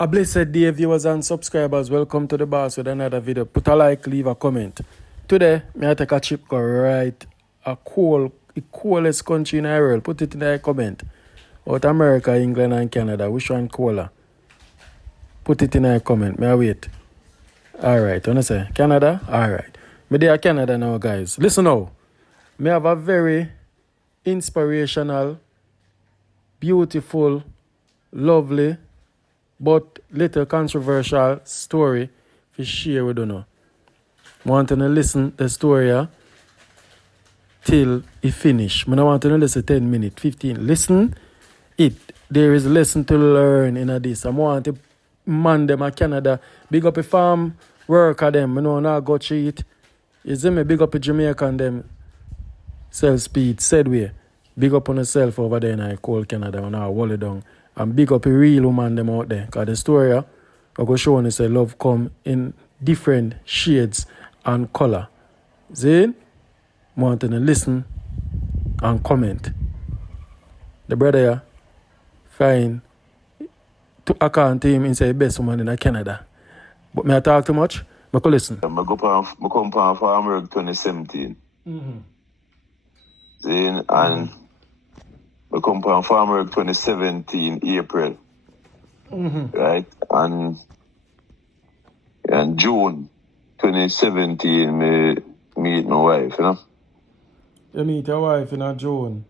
A blessed day, viewers and subscribers. Welcome to the boss with another video. Put a like, leave a comment. Today, I take a trip go right the coolest country in the world. Put it in the comment. Out America, England and Canada. Which one cooler? Put it in the comment. May I wait? Alright, you know say Canada? Alright. Me there Canada now, guys. Listen now. Me have a very inspirational, beautiful, lovely, but little controversial story to share with you now. I want you to listen to the story till it finish. I don't want you to listen 10 minutes, 15. Listen it. There is a lesson to learn in this. I want to man them at Canada. Big up a farm worker them. I know not go cheat. You see me? Big up a Jamaican them. Self speed, said way. Big up on yourself over there in cold Canada. And now wall it down. And big up a real woman them out there. Because the story I go show you say love come in different shades and colour. See? I want you to listen and comment. The brother here fine to account to him and say best woman in Canada. But may I talk too much? I can listen. I come from farm work 2017. See? And I come from farm work 2017 April. Right? And June 2017 me meet my wife, you know? You meet your wife in June?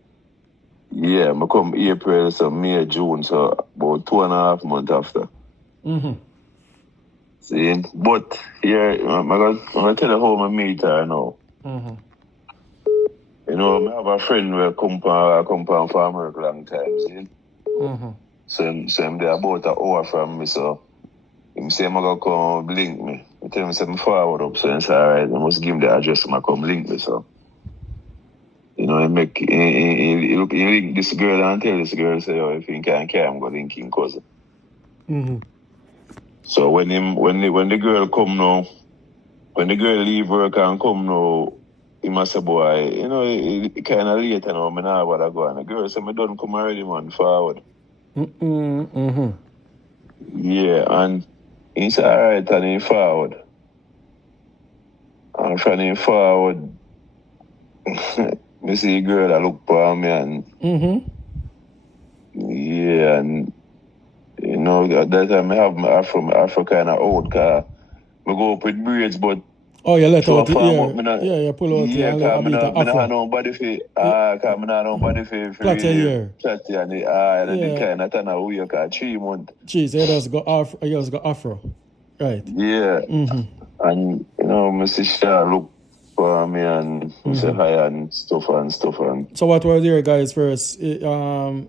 Yeah, I come April, so May, June, so about 2.5 months after. See? But here, I'm going to tell you how I meet her now. You know, I have a friend who come from farm work a long time, see? So I'm there about an hour from me, so he say I'm going to come link me. I tell him I'm forward up, so I say, alright, I must give him the address and I come link me, so. You know, he link this girl and tell this girl, say, oh, if he can't carry, I'm going to link him cousin. So when the girl come now, when the girl leave work and come now, he must say, boy, you know, it kind of late now, I know what I go. And the girl said, I don't come already, man, forward. Yeah, and he said, all right, and he forward. And from him forward, I see a girl that look for me, and yeah, and you know, at that time I have my afro kind of old, because I go up with braids, but oh, you let so out the ear. yeah, You pull out yeah, the because I afro. have nobody for, because I have nobody for Plait your really ear. chat, and the kind of time I wear, because 3 months. Jeez, you just got afro. Right. Yeah. And, you know, my sister look for me and say hi and stuff. So what were your guys first? One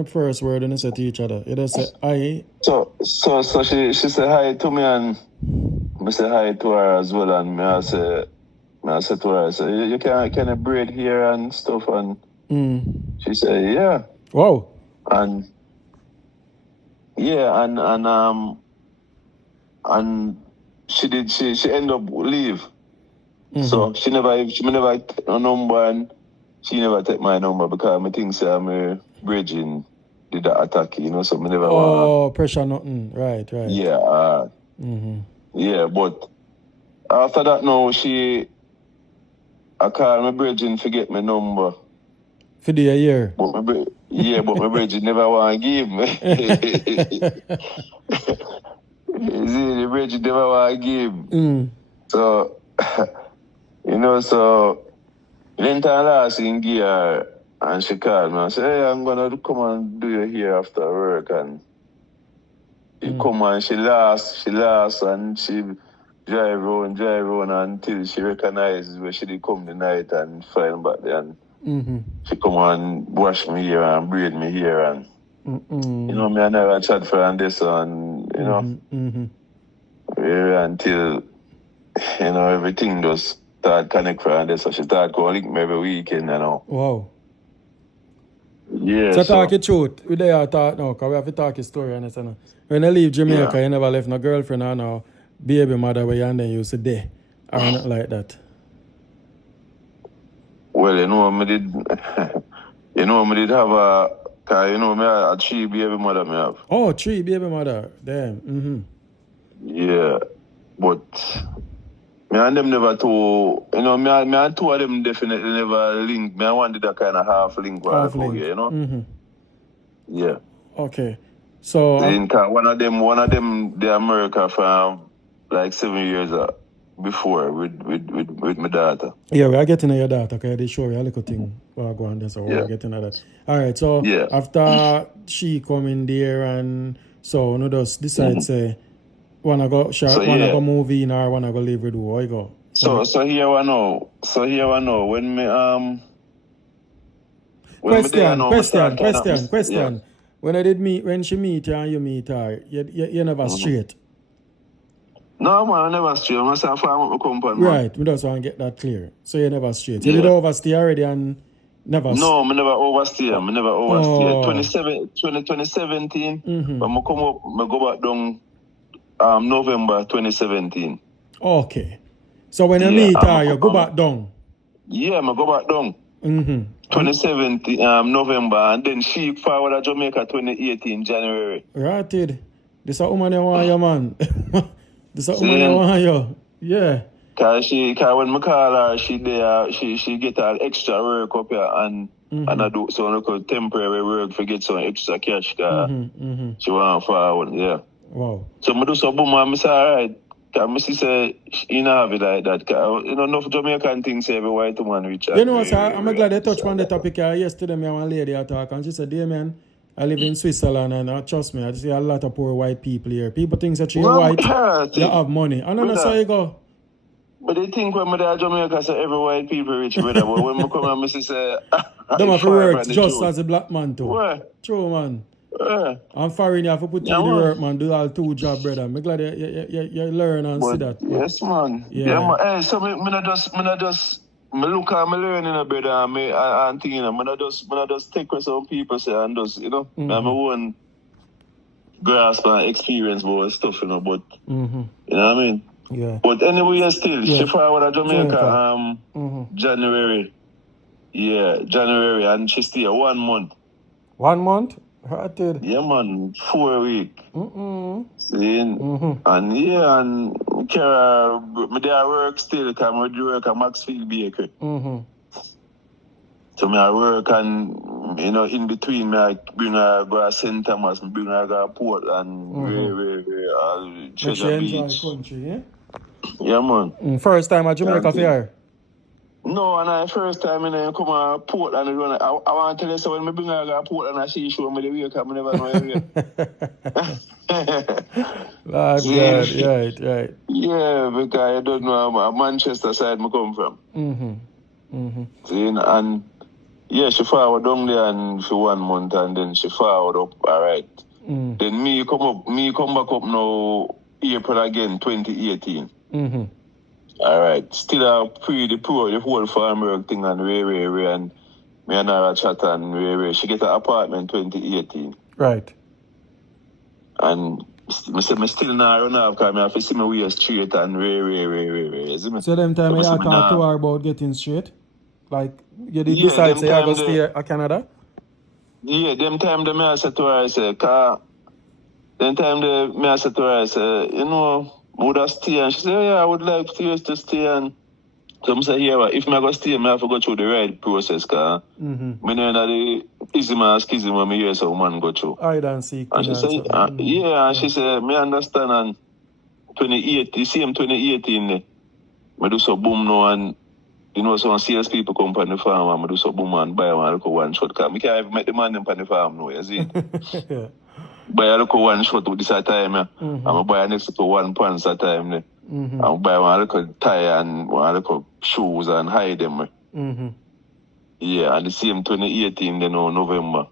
of the first word and they said to each other. You just say hi. So she said hi to me and I say hi to her as well, and I say to her, so you can braid here and stuff, and she said yeah. Wow. And yeah, and she ended up leave. So she never take her number, and she never take my number because I think I'm bridging did the attack, you know, so I never want pressure nothing. Right. Yeah. Yeah, but after that now I call my bridging forget my number. For the year. But my bridging never want to give me. See, the bridging never want to give. So you know, so then time last in gear and she called me and said, hey, I'm gonna come and do you here after work, and she come and she lost and she drive around until she recognizes where she did come the night and find back there, and she come and wash me here and braid me here, and you know, me I never chat for and this, and you know, until you know everything just start connect for and this, so she start going link me every weekend, you know. Wow. Yeah. So talk your truth. We there talk now, because we have to talk your story and this, you know. When you leave Jamaica, you never left no girlfriend or no baby mother where you and then you used to there. Or nothing like that. Well, you know, I did have a Cause you know me a 3 baby mother me have. Oh, 3 baby mother. Damn. Yeah. But me and them never two, you know, me and 2 of them definitely never linked. Me and one did a kind of half link while Half link. you know? Mm-hmm. Yeah. Okay. So Then, one of them, the America from like 7 years before with my daughter. yeah, we are getting to your data because they show you a little thing while going there, so we're getting to that. All right, so after she come in there and so no just decide say wanna go go move in or wanna go live with who I go. So here I know. When me Question. When she meet you and you meet her, you never straight. No, man, I never straight. I must have found my company. Right, we just want to get that clear. So you never straight. You did overstay already and never. No, I never overstay. 2017. When I come up, I go back down November 2017. Okay. So when you meet her, you go back down? Yeah, I go back down. 2017 November, and then she forward to Jamaica 2018 January. Right. This a woman you want you, man. This a woman you want you. Yeah. Cause when I call her, she get her extra work up here and I do some temporary work to get some extra cash. She want forward, yeah. Wow. So I do some boom and I say alright. Cause I say you know have it like that. Cause you know enough Jamaican things say every white woman reach out. You know, sir, I'm glad they touched on the topic. Yesterday me and one lady I talk and she said, Damien, I live in Switzerland and trust me, I see a lot of poor white people here. People think that you're white, you have money. I don't know how you go. But they think when I'm in Jamaica, say every white people rich, brother. But when I come and I say, them have to work just as a black man too. Where? True, man. I'm foreign, you have to put in the work, man. Do all 2 jobs, brother. I'm glad you learn and see that. Yes, man. Yeah, man. Hey, so I look at my learning, brother, and thinking, I just take what some people say and just, you know, I'm my own grasp and experience about stuff, you know, but, you know what I mean? Yeah. But anyway, still, she forward to Jamaica, January. Yeah, January, and she stay 1 month. 1 month? Right. Yeah, man, 4 weeks. See, and Kara, me there work still, because I work at Maxfield Bakery. So I work and, you know, in between, I bring her go to St. Thomas, bring her go to Portland, where Treasure Beach. Country, yeah? Yeah, man. First time at Jamaica for her? No, and the first time I come to Portland, I want to tell you, so when I bring her to Portland, she show me the way, because I never know Lord God, right. Yeah, because I don't know a Manchester side I come from. See, and yeah, she forward down there and for 1 month, and then she forward up, all right. Then me come back up now, April again, 2018. All right, still the whole farm work thing and Ray, and me and her chat and Ray. She get an apartment 2018. Right. And I say, I still not run off because I have to see my way straight and Ray. So them time you talk to her about getting straight? Like, you did decide say I go stay at Canada? Yeah, them time I said to her, I say, them time I said to her, I say, you know, would I stay? And she said, yeah, I would like to stay. And so I said, yeah, if I go stay, I have to go through the right process. Because I know the ism and schism when I hear some man go through. I don't see. And she said, and she said, I understand. And 2018, I do so boom now. And, you know, some sales people come on the farm and I do so boom and buy one shot. Because I can't even make the man on the farm now, you see? Yeah. Buy a little one shot with this time, I'm buy next to 1 pants at time. I'm buy one little tie and one little shoes and hide them. Yeah, and the same 2018, then November.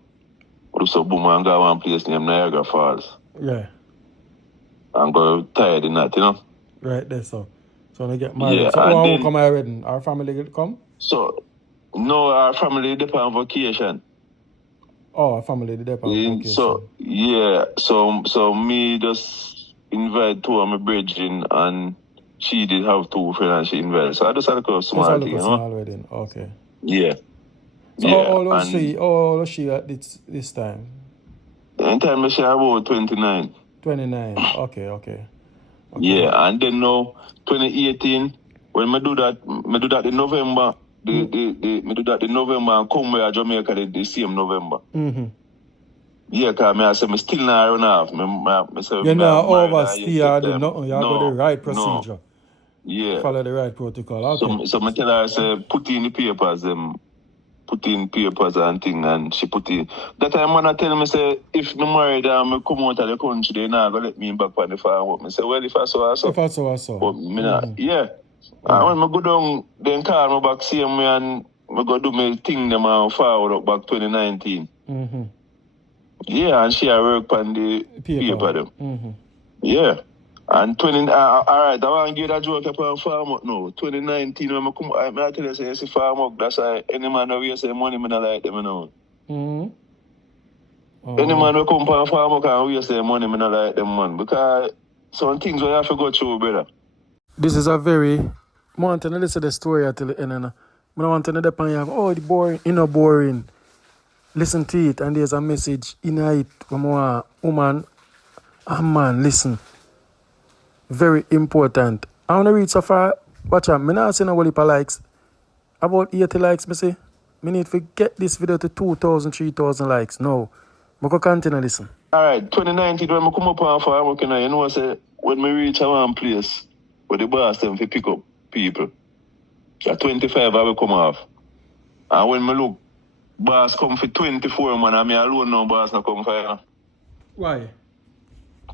So boom and go one place named Niagara Falls. Yeah. And go tired in that, you know? Right there, so when they get married. Yeah, so who will come our wedding? Our family will come? So no, our family depend on vacation. Oh, our family depend on vacation. So yeah, so me just invite 2 of my brethren and she did have 2 friends and she invited. So I just had a small thing, you know? Small wedding, okay. Yeah. So Yeah, how old was she at this time? in time she about 29. 29. Okay. Yeah, and then now 2018, when me do that in November, me do that in November and come here to Jamaica the same November. Yeah, because I say me still not run off. You're not overstay or do nothing. You got the right procedure. No. Yeah. Follow the right protocol. Okay. So me tell her, I say, put in the papers, put in papers and thing, and she put in. That time when I tell me, say, if me married and me come out of the country, they not gonna let me back on the farm. Me say, well, if I saw, I saw. If I saw. But me not, yeah. And when me go down, then call me back same way and me go do my thing them and forward up back 2019. Yeah, and she work on the paper them. Yeah. And all right, I want to give that joke upon farm up now. 2019, when I come, I tell you, say, it's a farm up. That's why any man who say money, I don't like them, you know. Any man who come upon farm up and we say money, I don't like them, man. Because some things we have to go through, brother. This is a very... I want to listen to the story until the end. I don't want to know the point you have, the boring, boring. Listen to it, and there's a message in it from a woman, a man, listen. Very important. I want to read so far. Watch out. I'm not saying a whole heap of likes. About 80 likes, I say. I need to get this video to 2,000, 3,000 likes. No. I go continue listen. Alright, 2019, when I come up on farm, you know, I say, when I reach a one place, where the boss them to pick up people, at 25, I will come off. And when I look, boss come for 24, man, and me alone now, boss not come for you. Why?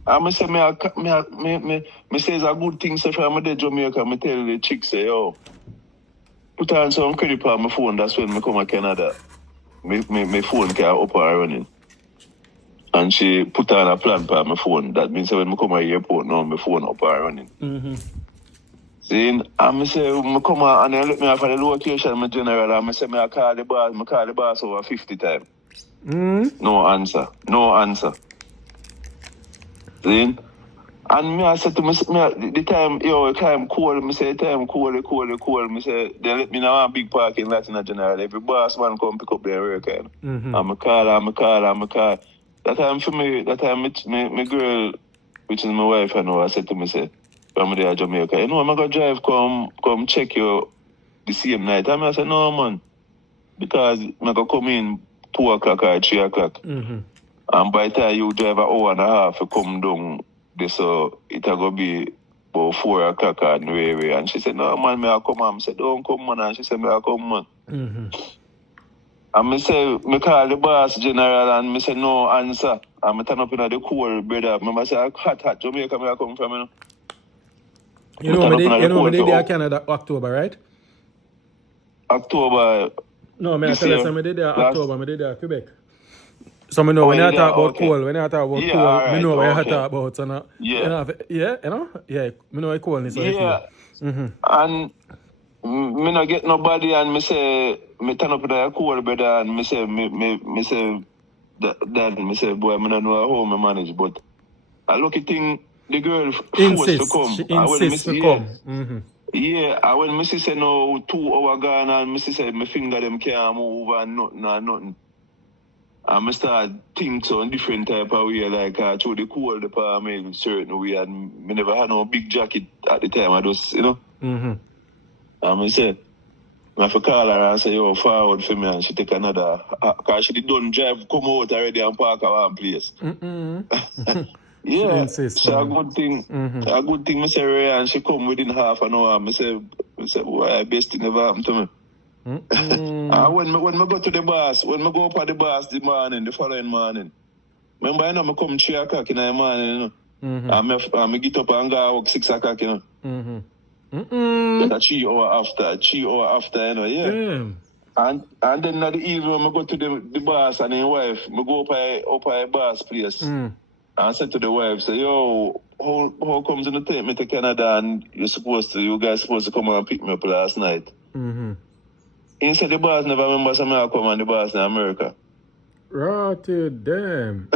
I say, me say it's a good thing, so from the Jamaica, I tell the chick, say, yo, put on some credit on my phone, that's when I come to Canada. My phone can up and running. And she put on a plan for my phone. That means when I come to the airport now, my phone up and running. See, and I say, I come out and I look me off at the location, my general, and I say, I call the boss over 50 times. No answer. See? And I said to me, the time cold, I say, time cold. I say, they let me know a big parking lot in the general. Every boss man come pick up their work. And I call. That time my girl, which is my wife, I know, I said to me, say, I'm there in Jamaica. You know, I'm going to drive, come check you the same night. I said, no, man. Because I'm going to come in 2 o'clock or 3 o'clock. And by the time you drive an hour and a half, you come down, so it's going to be about 4 o'clock and way. And she said, no, man, I come on. I said, don't come, man. And she said, I come, man. And I say, I call the boss general and I say, no answer. And I turn up in the cold, brother. I say, hot Jamaica, I come from, you know. You know, they there Canada October, right? October. No, I tell you, I did there October, I did there Quebec. So I know when I talk about cold, I know what you talk about. So now, I know coldness. Yeah. And me not get nobody and me say, me turn up in the cold, brother, and me say, Dad, me say, boy, I don't know how I manage, but a lucky thing, the girl forced to come. She insists to come. Yeah, and when Missy say no 2 hours gone and Missy say my finger them can't move and nothing. And I start think so in different type of way, like through the cold department certain way, and I never had no big jacket at the time. I just, you know. And I say, I have to call her and say, yo, forward for me, and she take another, because she done drive, come out already and park at one place. Yeah, so a good thing. A good thing, I say, Ray, and she come within half an hour. I say, why, best thing never happened to me. And when I go to the boss, when I go up at the boss the following morning, remember, I come 3 o'clock in the morning, you know, and I get up and go work 6 o'clock, you know. That's 3 hours after, you know, yeah. Damn. And then at the evening, when I go to the boss and his wife, I go up at the boss place. And I said to the wife, say, yo, how comes you take me to Canada and you guys supposed to come and pick me up last night? He said the boss never remember some I come and the boss in America. Rotted, damn.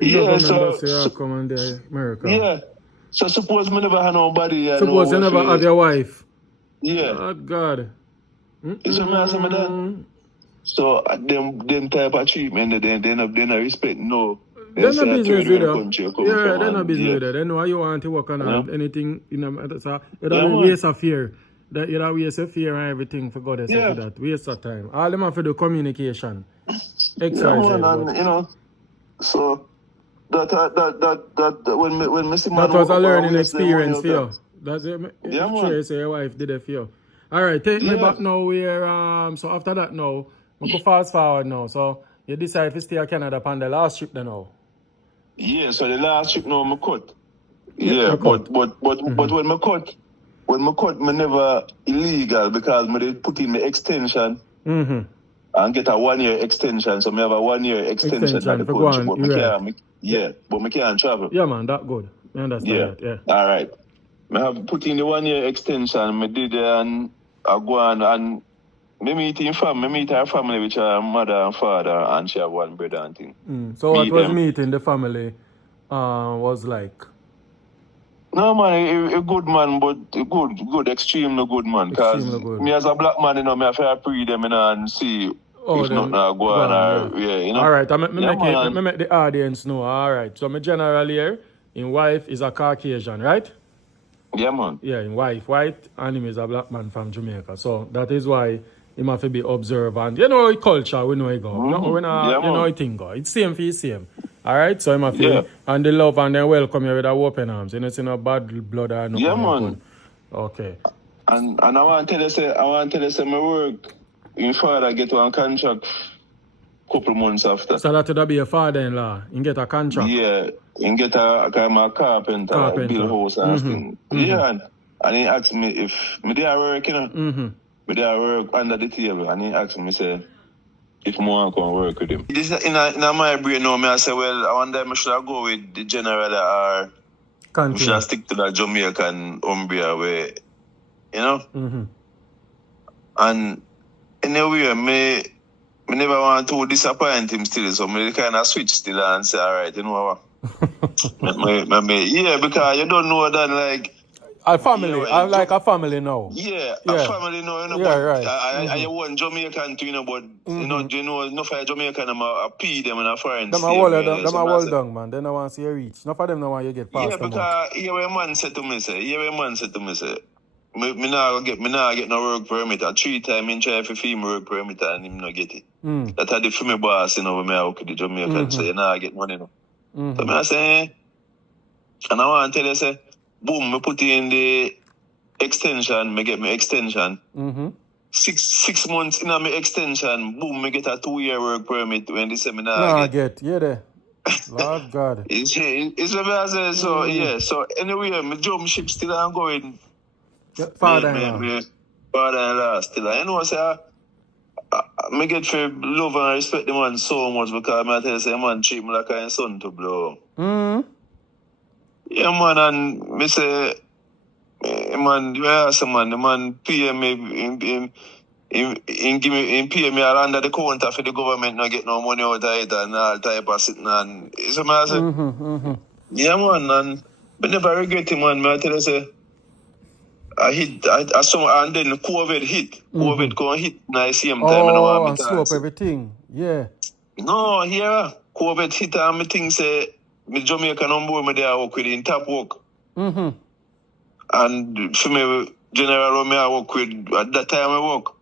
Yeah, so come and America. Yeah. So suppose me never have nobody. Suppose you never have your wife. Yeah. Oh God. You see me I say me that? So them type of treatment they not respect no. They're not business with you. Country you come Yeah, from they're not business yeah. with you. They know how you want to work on anything, you know, so you Yeah, don't man. waste of fear. That you don't waste of fear and everything for God for that. Waste of time. All them have to do communication. XYZ. Yeah, man, and you know, so that when me see man That was a learning waste their money experience out for there. you. That's it. Yeah, Sure, man. you say your wife did it for you. All right, take me back now. Where so after that now, we go fast forward now. So you decide to stay in Canada upon the last trip then now. Yeah, so the last trip now me cut. Yeah, Yeah, you cut. but when me cut, me never illegal because me did put in my extension and get a 1 year extension. So me have a 1 year extension at the for go country, on but Iraq. but me can't travel. Yeah, man, that good. I understand that. Yeah. All right. Me have put in the 1 year extension. Me did and I go on and me meet her family, which are mother and father, and she have one brother and thing. So what was meeting the family was like? No man, a good man, but a good, extremely good man. Cause me as a black man, you know, me have to pre them and see if nothing go on or you know. All right, me make the audience know. All right, so my general here, in wife is a Caucasian, right? Yeah, man. Yeah, in wife white, and him is a black man from Jamaica. So that is why him have to be observant. You know, culture, we know it go. You know it thing go. It's same for you, same. All right, so him have to and the love and then welcome you with a open arms. You know, it's no bad blood or nothing. Yeah, man. Okay. And I want to tell you say my work in father get one contract couple months after. So that would be a father-in-law. You get a contract. Yeah, you get a kind of carpenter. Build house and thing. Yeah, and he asked me if me there work, you know. Me there work under the table, and he asked me say if I want to come work with him. This in my brain now, I say, well, I wonder if I should go with the general or I should stick to the Jamaican Umbria way, you know. And in a way, me never want to disappoint him still, so me kind of switch still and say, all right, you know what? Yeah, because you don't know that like a family. I'm like a family now. Yeah, a family now, you know. Yeah, but right. I want Jamaican too, you know, but you know, no for Jamaican, I pee them in a foreign state. Them a well done, man. They don't want to see you reach. Not for them, no want you get past. Yeah, because here a man said to me, say, me not get no work permit. 3 times in try for fee work permit and him not get it. That are the for me boss, you know, when I work with the Jamaican, so you not get money, no. So me I say, and I want to tell you, say, boom, me put in the extension, me get my extension. 6 months in my extension, boom, me get a 2-year work permit when the seminar get. Yeah, there. Lord God. It's what I say, so yeah. So anyway, me jump ship still and going. Father-in-law still. You know, say, me get for love and respect the man so much because I tell you, say, man treat me like a son to blow. Yeah, man, and me say, man, the man pay me, him pay me under the counter for the government not get no money out of it and all type of sitting and so I say, yeah, man, and I never regret it, man. I tell you, say, I saw and then COVID hit. COVID come hit in the same time. And slow up everything. Yeah. No, here, COVID hit and me think say, me Jamaican on board, me there work with in top work. And for me, general, me I work with, at that time I work.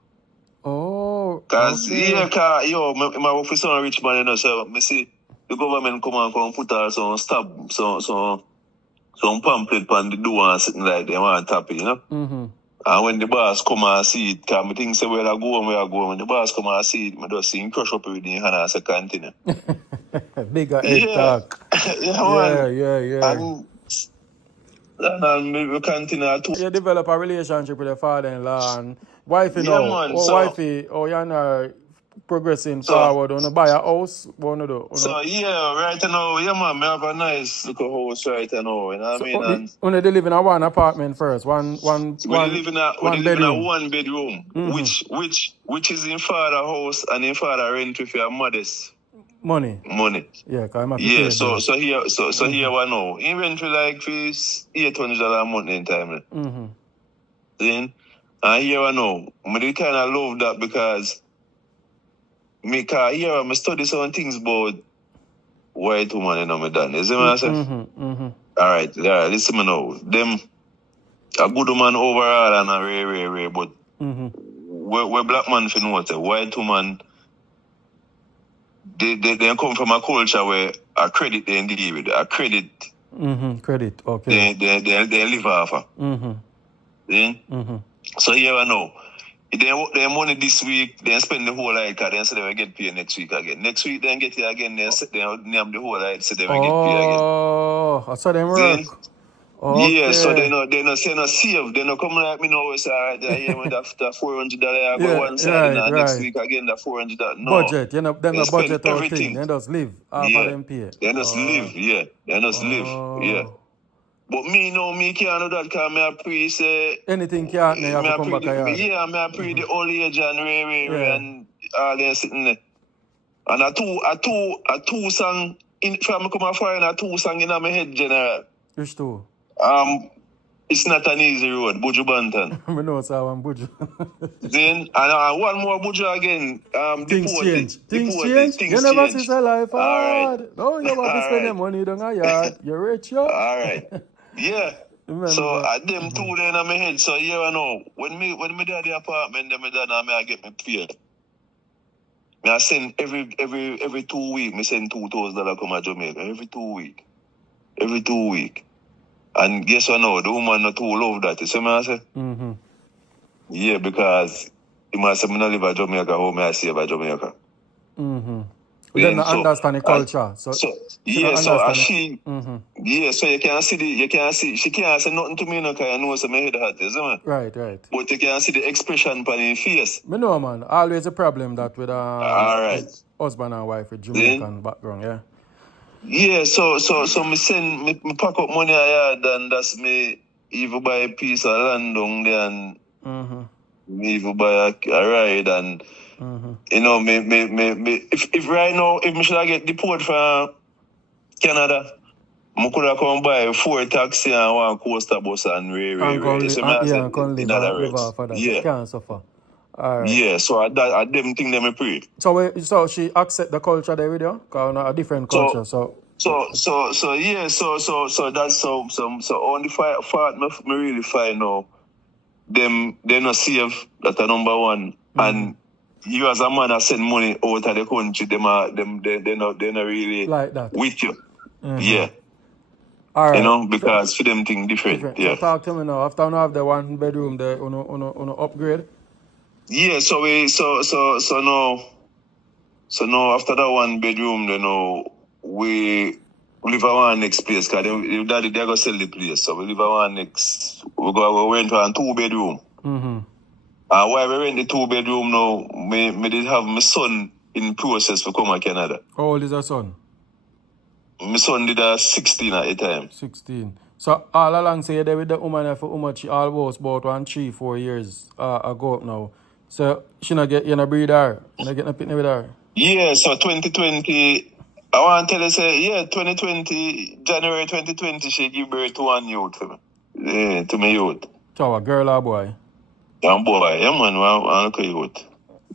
Because, I work for some rich man, you know, so me see the government come put out some pamphlet on the door and sitting like them on top, you know. And when the boss come and see it, because I think say where I go. When the boss come and see it, I just see him crush up everything and I say continue. Bigger head talk. Yeah. And we continue to... You develop a relationship with your father-in-law and wife, you know. Man, you're not progressing forward. Want to buy a house? Want to do? So, right now, man, I have a nice little house right now, you know what I mean? And only they live in a one apartment first, one live in a one bedroom, which is in father house and in father rent with your modest money. Yeah, because I'm here one now. He rent for like $800 a month in time. Then And here I know, I did kind of love that because here I study some things about white woman, you know, me done. You see what I say? All right, listen me now. Them, a good woman overall and a rare, but where black man for know what, white woman, they come from a culture where a credit they deal with. A credit. Credit, okay. They live off of. See? So here I know. If they work their money this week, they spend the whole night, then say they will get paid next week again. Next week, they get it again, they name the whole night, so they will get paid again. Oh, that's how they work. Okay. Yeah, so they no save. They no come like me now. Say, all right, I hear with that $400. I go one side and next week again that $400. No. Budget, you know, them they a budget everything. Everything. They just live half of them pay. They just live, yeah. They just live, yeah. But me can't do that because I pre say anything can't you have to come back here. Yeah, I pre the old age and and all they sitting there. And a two song from me come foreign, a two song in my head, General. Which two? It's not an easy road, Buju Banton. I know it's our Buju. Then and one more Buju again. Things change. Things change. You never see a life hard. Right. No, you want to spend your money down a yard. You're rich, yo. All right. Yeah. Remember. So at them two then in my head. So yeah, I know. When me dad the apartment, then me dad I get me paid. I send every 2 weeks, me send $2,000 come to Jamaica. Every 2 weeks. Every 2 weeks. And guess what now? The woman not too love that. You see what I say? Yeah, because you must say, I don't live in Jamaica, how may I say about Jamaica? Then not understand the culture. So yeah, so she yeah, so you can't see she can't say nothing to me no, because I know some head hot, you see man? Right. But you can see the expression on her face. Me know man, always a problem that with with husband and wife with Jamaican background, yeah. Yeah, so me pack up money I had and that's me even buy a piece of land down there and me even buy a ride and you know, if right now, if me should get deported from Canada, I could have come buy 4 taxi and 1 coaster bus and live off of that. Yeah. Can't suffer. All right. Yeah, so I them thing them pray. So she accept the culture there with you? Because a different culture, so yeah, so that's so on the part me really find now, them they not safe, that's number one. And you as a man that send money out of the country, they not really like that with you. Yeah. All right. You know, because for them thing different. Yeah. So talk to me now. After you have the 1 bedroom there, on upgrade. Yeah, so now after that 1 bedroom, you know, we live at one next place because they go sell the place. So we live at one next. We went for a 2 bedroom. And while we rent the 2 bedroom now, me did have my son in process for come to Canada. How old is your son? My son did 16 at the time. 16. So all along say there with the woman for how much almost about 3-4 years ago now. So she not get you not breed her. You not get no picnic with her. Yeah, so 2020 I want to tell you say, 2020, January 2020 she give birth to 1 youth for me. Yeah, to my youth. So a girl or boy? Yeah, boy, yeah man, I look at youth.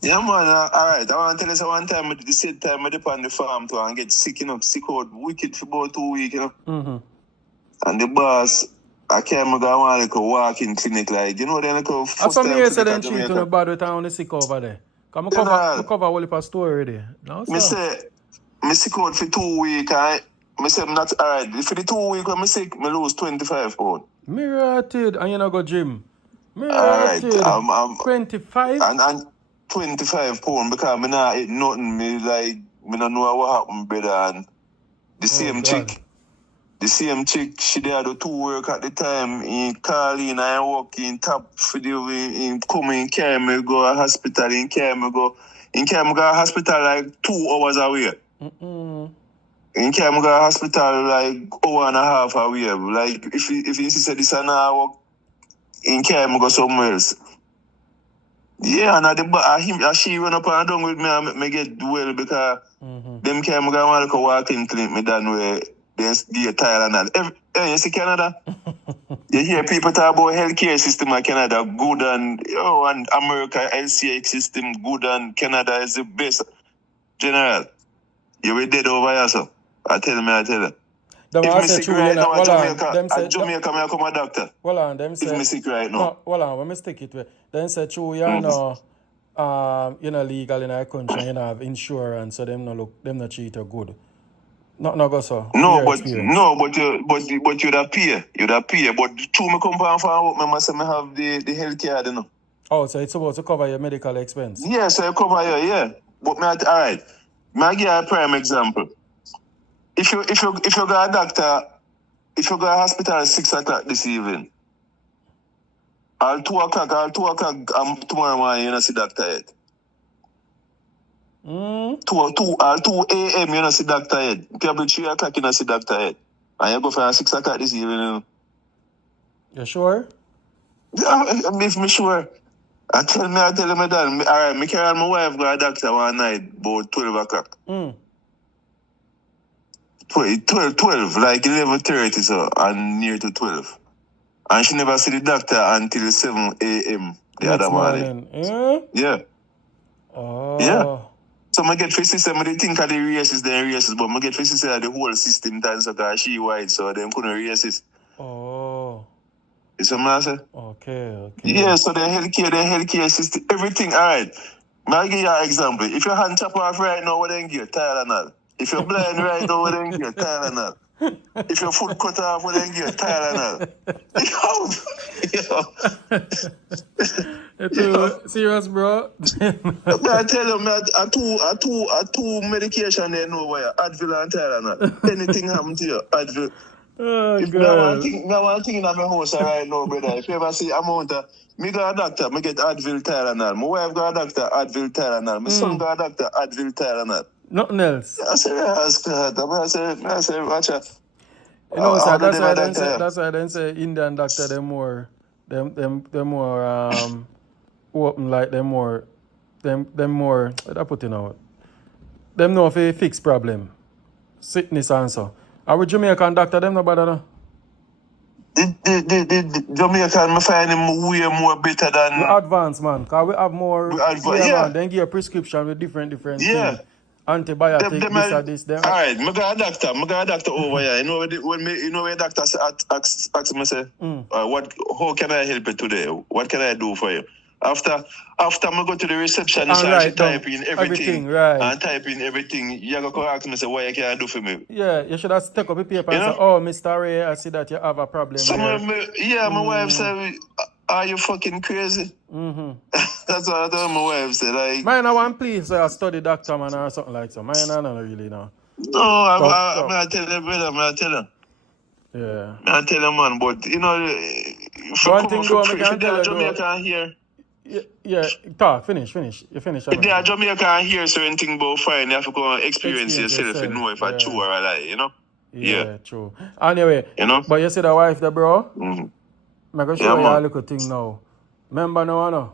Yeah man, alright. I want to tell you say one time at the same time I dip on the farm too and get sick out wicked for about 2 weeks, you know. And the boss, I came and I want to walk-in clinic, like, you know, then I go first time. Some years then cheat on the bad with on the sick over there. Because I cover all the story already. No, sir. Me sick out for 2 weeks, I say I'm not, alright, for the 2 weeks when I sick, I lose 25 pounds. Me rated, and you not go gym. Me rated, 25? And 25 pounds, because I not eat nothing, me don't know what happened, brother, and the same chick, she did do 2 work at the time. He call in and walk in top for the come in carry me go to hospital, in carry me go to hospital like 2 hours away. In carry me go to hospital like 1.5 hours away. Like if he said this and I walk, in carry me go somewhere else. Yeah, and she run up and down with me and me get well because them carry me go walk in clinic me done where they tile and all. Hey, you see Canada? You hear people talk about healthcare system in Canada good and America LCH system good and Canada is the best. General, you will dead over here, so. I tell you. Them If I me say sick true, right you know, now well on, them say, at Jamaica, me come a doctor. well on, them If say, me sick right now. no, well on, when me stick it with, them say true, you know, you know, legal in our country, you know, have insurance, so them no treat you good. Not go so. No, But you'd appear. But true me come from far me must say me have the healthcare, you know. Oh, so it's supposed to cover your medical expense. Yeah, so I cover you, yeah. But all right. May give you a prime example. If you go a doctor, if you go to hospital at 6 o'clock this evening, all 2 o'clock, tomorrow morning you don't see doctor yet. 2 a.m. you don't see doctor yet. Probably 3 o'clock you don't see doctor yet. And you go for 6 o'clock this evening. You sure? Yeah, if me sure. I tell me that. All right, me carry my wife go to doctor one night about 12 o'clock. 12, like 11:30 so, and near to 12. And she never see the doctor until 7 a.m. the Next other morning. Yeah. Oh. Yeah. So I get for system, I think of the races, but I get for system the whole system dance because she white, so they couldn't races. Oh. You see what I say? Okay. Yeah, so the healthcare system, everything, all right. I'll give you an example. If your hand chop off right now, what then get tired and all. If you're blind right now, what then get tired and all. If your foot cut off, what then get tired and all. It's serious, bro. I tell you, I two medication they know where Advil and Tylenol. Anything happen to you, Advil. Oh, if God. one thing in my house right now, brother. If you ever see amount of me go a doctor, me get Advil Tylenol. My wife go a doctor, Advil Tylenol. My son go a doctor, Advil Tylenol. Nothing else. I say, watch out. You know, sir, that's why they say Indian doctor them more open, like them more what I put in out. Them know if they fix problem. Sickness and so. Our Jamaican doctor them no bother no. The Jamaican me find him way more better than we advanced, man, because we have more man, then give a prescription with different things. Antibiotic, this. Them. Alright, I got a doctor over here. You know when doctor ask me say, how can I help you today? What can I do for you? After I go to the reception and she type in everything right. And type in everything, you go ask me say what you can do for me. Yeah, you should have take up a paper and say, oh, Mr. Ray, I see that you have a problem. My wife said, are you fucking crazy? That's what I told my wife said. Like, man, I want please study doctor man or something like that. Man, I don't really know. No, I tell you, brother, I tell you. Yeah. I tell you, man, but you know, one thing though, I can tell you Jamaican here. Yeah, talk, finish. You finish. If they are Jamaican here, certain thing about fine, you have to go and experience yourself and know if it's true or a lie, you know? Yeah, true. Anyway, you know? But you see the wife there, bro? Mm-hmm. I'm going to show you a little thing now. Remember now, no?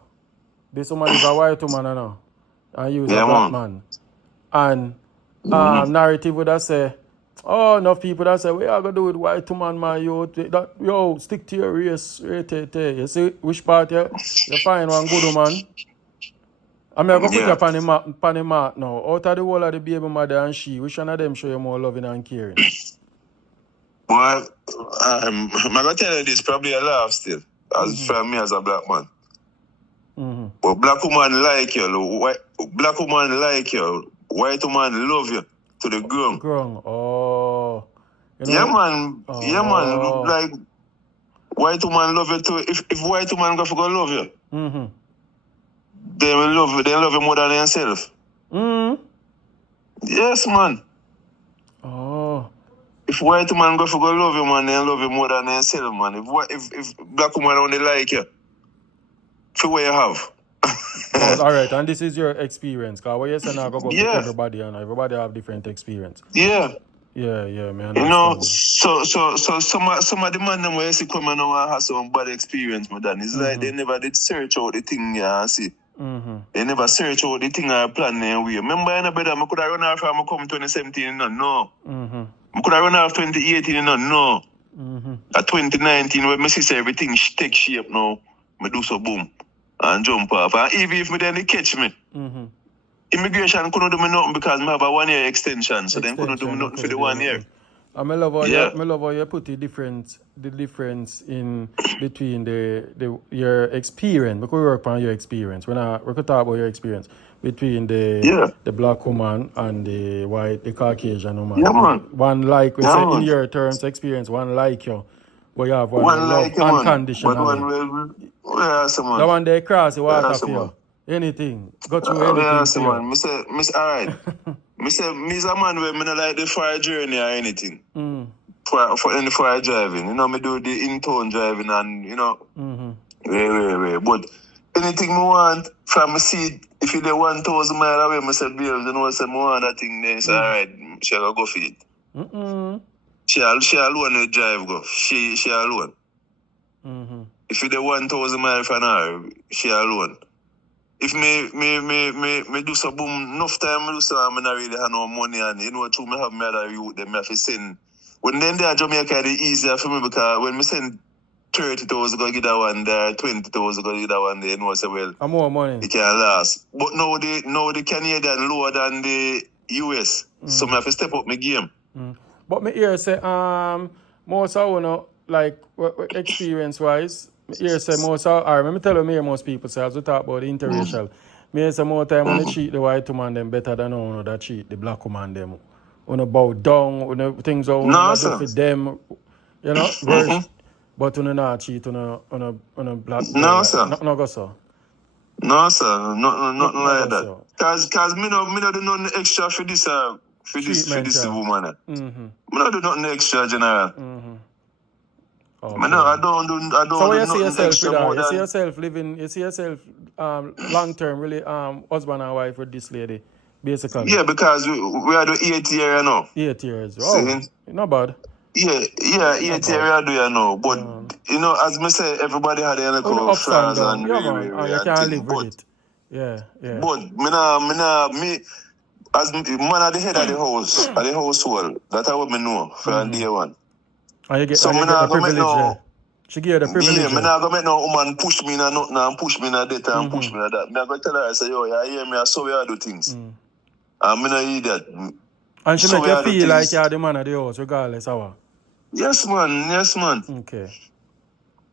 This woman is a white woman, no? And you is a black man. And narrative would have say, oh, enough people that say, what are going to do with white woman, man? Yo, stick to your race. You see which part you find one good woman? I'm going to put you on the map now. Out of the whole of the baby mother and she, which one of them show you more loving and caring? Well, I'm going to tell you this, probably a laugh still, as from me as a black man. But black woman like you, white woman love you to the ground. Oh. You know? Yeah, man. Like, white woman love you too. If white woman go love you, they will love you more than themselves. Yes, man. Oh. If white man go love you, man, they love you more than themselves, man. If black woman only like you, for what you have. All right, and this is your experience, because what you're saying now go for everybody, and everybody have different experience. Yeah, man. You know, so some of the man them where you see come and have some bad experience, man. It's like they never did search out the thing, see. They never search out the thing or plan their way. Remember, I could have run off from come 2017, no. I could have run off 2018, no. At 2019, when I see everything take shape now, I do so boom and jump off. And even if me then they catch me, immigration couldn't do me nothing because I have a 1 year extension, so then couldn't do me nothing for the 1 year. I love how you put the difference in between your experience, because we work on your experience. When we could talk about your experience between the black woman and the Caucasian woman. Yeah, man. One like we say in your terms experience, one like you, but you have one love like unconditionally. The one they cross the water for you. Anything. Go through anything. Man. Alright. Me's a man where me not like the fire journey or anything. For driving. You know, me do the in-town driving and, you know, But anything me want from me see, if you do 1,000 miles away, me say, babe, you know, say, me want that thing there. So, alright, she'll go for it. She alone will drive go. She alone. If you do 1,000 miles for an hour, she alone. If me do so boom, enough time I do so, I not really have no money and you know true me have me other youth them I have to send. When then they are Jamaica it's easier for me because when me send 30,000 go get that one there, 20,000 go get that one there, you know say well. And more money. It can last. But now the Canadian lower than the US. So I have to step up my game. But me hear say most of you know, like experience wise. Here say most let me tell you me most people say as we talk about the interracial. Me say more time when they treat the white woman them better than that treat the black woman them. When bow down, when things are do for them, you know, worse. But when not cheat on a black no sir. No go so. No sir, nothing like that. Cause me no do nothing extra for this woman. Me no do nothing extra general. Okay. I don't so do you see yourself extra with more her? than... You see yourself long term really husband and wife with this lady, basically? Yeah, because we are doing 8 years, you know. 8 years. Oh, not bad. Yeah, 8 years I do, you know. But, you know, as me say, everybody had a little flaws and you can't live with it. Yeah. But, me, as man at the head of the house, at the household, that's what me know from day one. And you get the privilege there. She give you the privilege. Yeah, I'm not going to make no woman push me in a nothing and push me in a that and push me in a that. I'm going to tell her, I say, yo, you hear me, I saw you do things. And I'm not hear that. And she make you feel like you're the man of the house, regardless of what? Yes, man. Okay.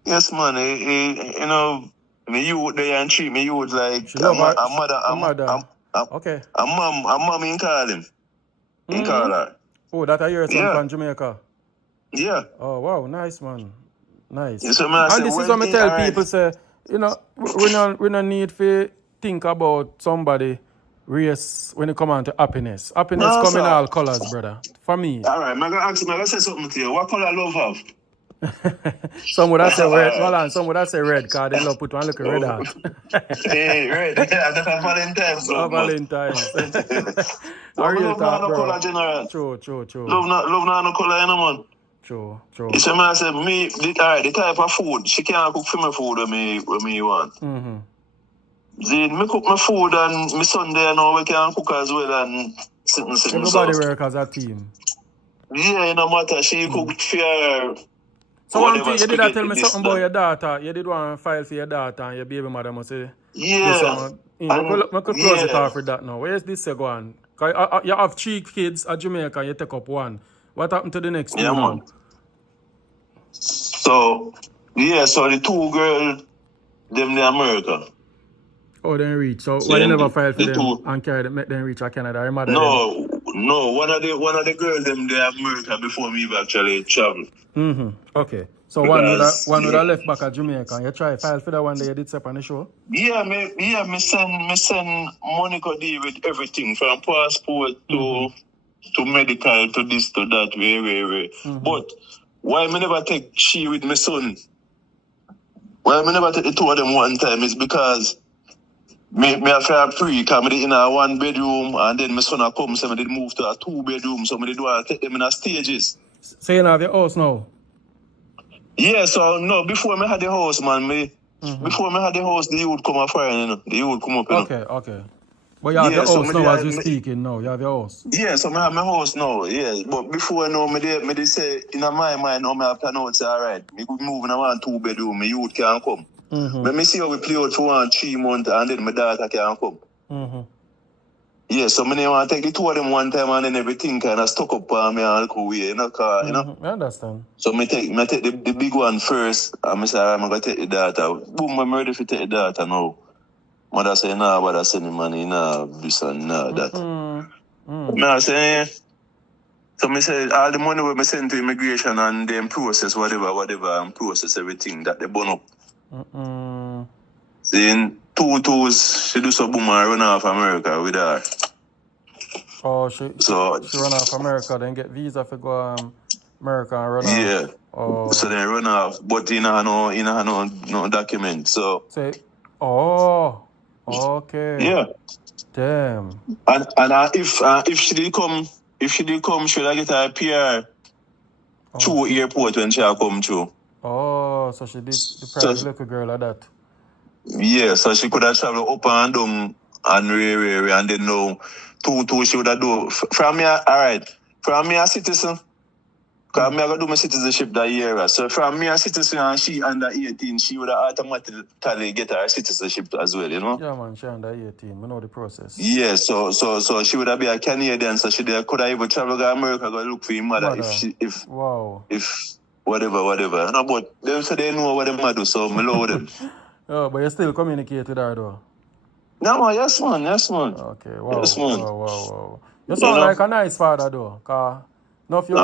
Yes, man. You know, me youth there and treat me youth like a mother. Okay. A mom in call him. In call her. Oh, that I hear something from Jamaica? Yeah. Oh, wow. Nice, man. Nice. Yeah, so and this is what I tell people, say, you know, we no need to think about somebody race when it comes on to happiness. Happiness comes in all colors, brother. For me. All right, I'm going to say something to you. What color love have? Some would have say red. Hold on, some would have say red because they love put one look at red out. Hey, red. Yeah, that's a Valentine's. Valentine's. I real talk, bro. Color general. True. Love not no color, you know, man. True. You see, man, I said, the type of food, she can't cook for me food when me want. See, me cook my food and my son there now, we can cook as well and sitting everybody work as a team. Yeah, no matter, she cook for her. So one thing, you did tell me something about your daughter. You did want to file for your daughter and your baby mother must say. Yeah. I could close it off with that now. Where's this going? Because you have 3 kids at Jamaica and you take up 1. What happened to the next 2 now? So the 2 girls, them in America. Oh, they reach. So why you never filed for them and carry them, make them reach Canada? No. One of the girls, them in America before me actually travel. Okay. So one would have left back at Jamaica. You try file for that one that you did step on the show? Yeah, me send money could deal with everything from passport to medical to this to that way. But why me never take she with my son? Why me never take the 2 of them one time is because me have to free because I did in a 1 bedroom and then my son come so I did move to a 2 bedroom so I did want to take them in a stages. So you have your house now? Yeah, so no, before I had the house, man, before I had the house, the youth come and fire, you know. The youth come up, you know. Okay. But you have your so house now as we're speaking now. You have your house. Yeah, so I have my house now, yeah. But before now, me dey say, in my mind, now I have plan out, say, all right, me could move in a 1 2 bedroom, my youth can come. But me see how we play out for 1 3 months, and then my daughter can come. Yeah, so me want to take the two of them one time, and then everything kind of stuck up on me and go away, you know, you know? I understand. So me take the big one first, and I say, I'm going to take the daughter. Boom, I'm ready to take the daughter now. Mother say, nah, but I send the money, nah, this and nah, that. I say, so me say, all the money we send to immigration and then process whatever, and process everything that they burn up. Then 2 toes, she do so boom and run off America with her. Oh, she run off America, then get visa for go America and run off. Yeah. Oh. So then run off, but in no document. So. Say, oh. Okay. Yeah. Damn. And if she did come, she would get her PR through airport when she come through. Oh, so she did the private little girl like that. Yeah, so she could have traveled up and down and and then now 2 she would have do. From me, all right. From me a citizen. Because me I go do my citizenship that year. So from me a citizen and she under 18, she would have automatically get her citizenship as well, you know? Yeah, man, she under 18. We know the process. Yeah, so she would have been a Canadian, so she could have even travel to America, go look for her mother if whatever. No, but them say they know what they might do, so me love them. Oh, but you still communicate with her though? No, man, yes, man. Okay, wow. Yes, man. Wow. You sound like a nice father though, cause enough youth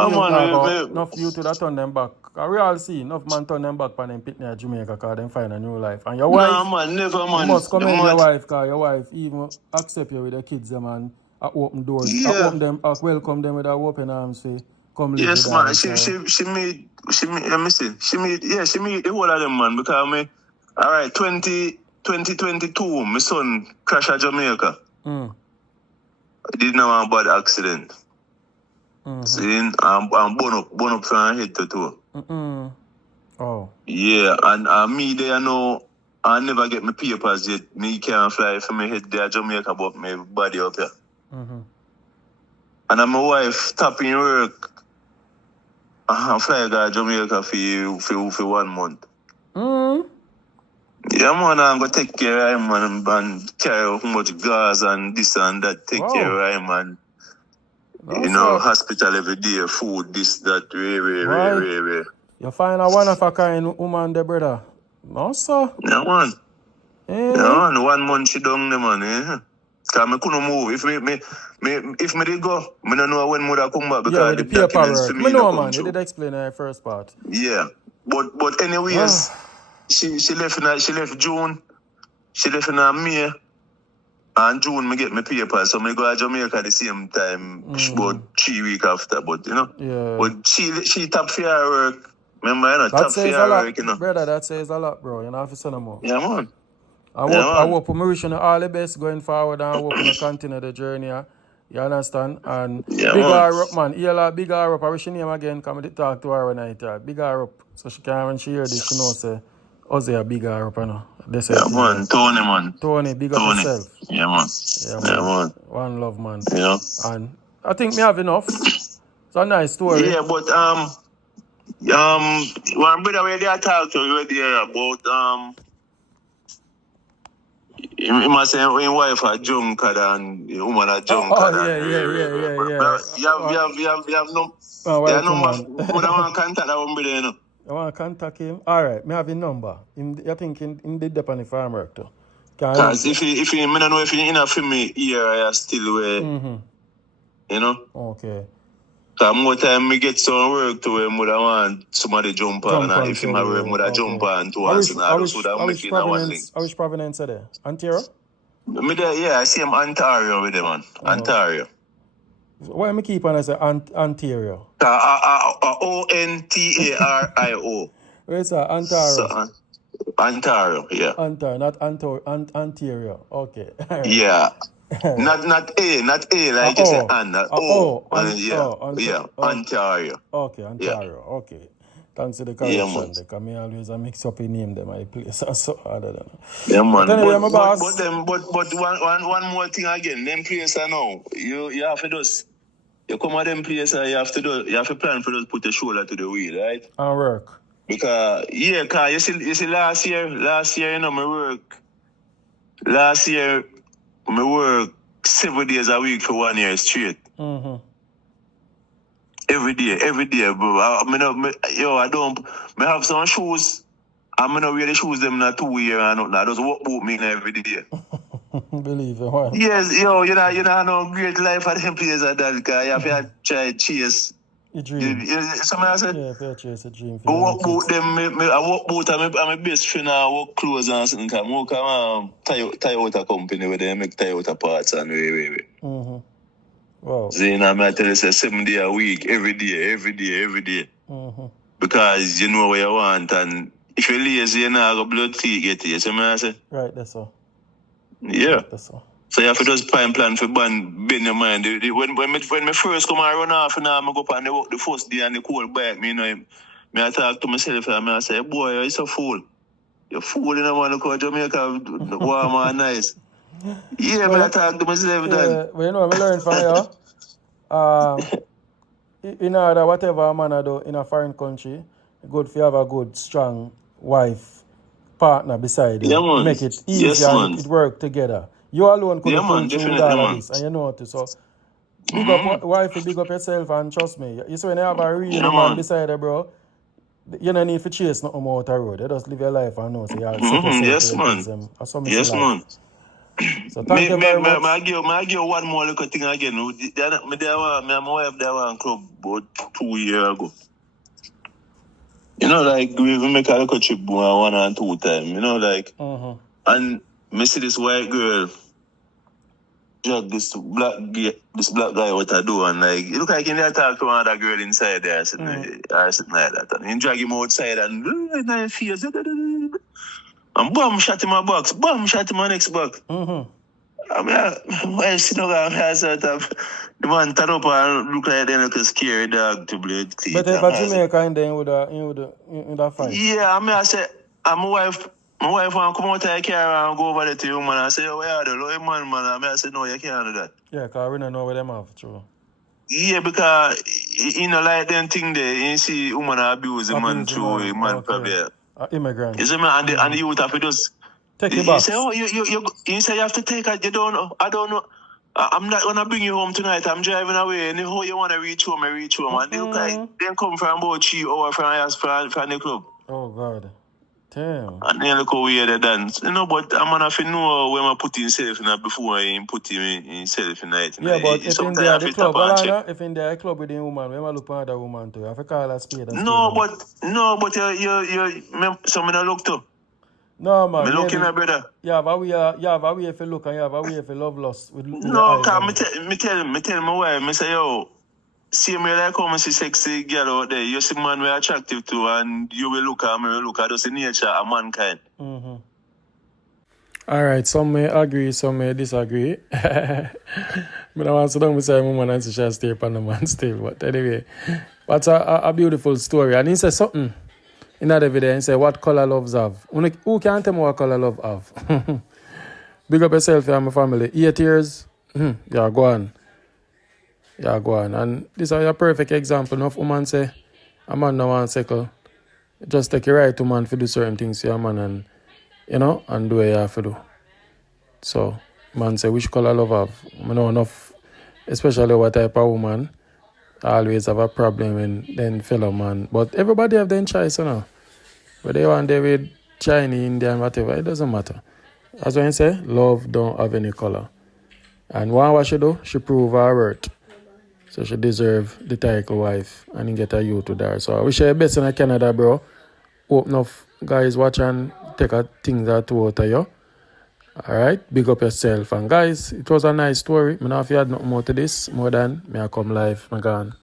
that turn them back. Cause we all see enough man turn them back and then pitney at Jamaica cause them find a new life. And your wife, nah, man, never, man. You must commend your wife, cause your wife even accept you with the kids them and open doors. Yeah. Open them, welcome them with a open arms, say, come live yes, with man. them. She made the whole of them, man, because all right, 2022, my son crashed at Jamaica. He didn't have a bad accident. See, I'm born up from head to toe. Oh. Yeah, and me there know I never get my papers yet. Me can't fly from my head there Jamaica, but my body up here. And my wife tapping work. I fly to Jamaica for 1 month. Yeah, man, I'm going to take care of him and carry how much gas and this and that. Take care of him and, hospital every day, food, this, that, rare. You find a one of a kind woman there, brother. No, sir. Yeah, man. Yeah, man. 1 month she done there, man. Yeah. Because I couldn't move. If me did go, I don't know when mother come back because the documents to me I know, man. You did explain in the first part. Yeah. But anyways, she left June. She left in May. And June, me get my papers. So me go to Jamaica at the same time, about 3 weeks after. But, Yeah. But she top for her work. Remember, that top for her work, Brother, that says a lot, bro. You know, have to say no more. Yeah, man. I hope we wish you all the best going forward and I hope you continue the journey. You understand? And big her up, man. Big her up. I wish your name again. Come and talk to her when I talk. Big her up. So she can, when she hear this, she knows, say, Ozzy a big her up, you know. Man. Tony, man. Tony, big up yourself. Yeah, man. One love, man. Yeah. And I think me have enough. It's a nice story. Yeah, but, one brother where they talk to you there about, he must say his wife a drunkard and the woman a drunkard. Yeah. You have no number. Would I want to contact that one brother, you know? I want to contact him? Alright, me have his number. I think in the dep on the farm work too. Because if he I don't know if he enough for me here, I still where, you know? Okay. Because more time me get some work to him, would I want somebody jump on, and if him have work, would I jump on to us, and I would have make it one link. Which province are there? Ontario? I see him Ontario with him, man. Ontario. Why am I keep on as Ontario? Ontario. Where's that? Ontario. Ontario, yeah. Ontario, not Ontario. Okay. Yeah. not A, like you say, Ontario. Okay, Ontario. Okay, Ontario. Yeah. Okay. Thanks to the Yeah, man. correction. Because me always a mix up in name them my place and so other than. Yeah, man. But anyway, my boss. But one more thing again. Them places now, you have to just you come at them places, you have to plan for just put your shoulder to the wheel, right? And work. Because you see last year, you know, last year me work 7 days a week for 1 year straight. Mm-hmm. Every day, bro. I have some shoes. I'm not wear the shoes them in 2 years and nothing. I just walk boot me every day. Believe it, why? Yes, you know, no great life at them places at that, because you have to try chase. A dream. Somebody said, Yeah, fair chase a dream. I walk boot them, I walk boot and my best friend, I walk clothes and something. I work Toyota company where they make Toyota parts and way. Mm-hmm. Wow. So, you know, I tell you, say 7 days a week, every day. Mm-hmm. Because you know what you want, and if you're lazy, you're not going to blood feet get you. So, I say, right, that's all. Yeah. Right, that's all. So you have to just plan for bend your mind. When me first come and run off, and I go up and the first day and the cold bite me, you know, I talk to myself and I say, boy, you're a fool. You're a fool in a man called Jamaica, warm and nice. Yeah, well, I talk to myself then. Yeah, well, you know, I learn from you. In order, whatever a man do in a foreign country, good if you have a good, strong wife, partner beside you. Yeah, man. Make it easier Yes, and it work together. You alone could Yeah, pull man, through definitely, all of man. this, and you know it. So, big up wife, big up yourself, and trust me. You see, when you have a real Yeah, man man. beside you, bro, you don't need to chase nothing more out the road. You just live your life and know. So you set yourself Yes, to man. things, Yes, life. man. So thank you very much. I give one more little thing again. My wife there one club about 2 years ago. You know, like we make a little trip 1 and 2 times. You know, like, and me see this white girl drag this black guy what I do, and like you look like he talk to another girl inside there, sitting like that, and he drag him outside and in his face, and boom, shot in my box, boom, shot in my next box. I mean, when I sit down, I sort of the man turn up and look like they look a scary dog to bleed. But if a Jamaica in there, in that fight. Yeah, I mean, I said, my wife want to come out of the car and go over there to you, man. I say, oh, yeah, the lawyer man. I said, no, you can't do that. Yeah, because we don't know where them have, true. Yeah, because, you know, like them thing there, you see woman abuse the man through a man probably. Immigrant. You see, man, and the youth have to just... Take your box. You say, oh, you say you have to take it. You don't know. I don't know. I'm not going to bring you home tonight. I'm driving away. And how you want to reach home, I reach home. And they look like they come from about 3 hours from the club. Oh, God. Damn. And they look how weird they dance. You know, but I'm going to have to know when I put himself in that before I put himself in it. Yeah, but if in there the club, if in there a club with the woman, when I look for another woman too, I have to call her spade. No, but you someone I look to. No, man. Me looking at brother. You have a way if you look and you have a way if you love lust. No, because me tell my wife, me say, yo, see me like come and see sexy girl out there. You see man we're attractive to, and you will look at me, look at us in nature of mankind. All right, some may agree, some may disagree. But I want to know say woman and she stay upon the man still. But anyway, what's a beautiful story. And he said something in that video. He said, what color loves have? Who can tell me what color love have? Big up yourself and my family. 8 years, yeah, go on. Yeah, go on. And this is a perfect example. Enough woman say, a man no want circle. Just take your right to man to do certain things to your man and, you know, and do what you have to do. So, man say, which color love have? I know enough, especially what type of woman, always have a problem in then fellow man. But everybody have their choice, you know. Whether they want with Chinese, Indian, whatever, it doesn't matter. As when I say, love don't have any color. And what she do? She prove her worth. So she deserve the title wife and get a youth to her. So I wish her the best in Canada, bro. Hope enough guys watch and take a things out of you. Alright, big up yourself. And guys, it was a nice story. I don't know if you had nothing more to this, more than me I come live, my gone.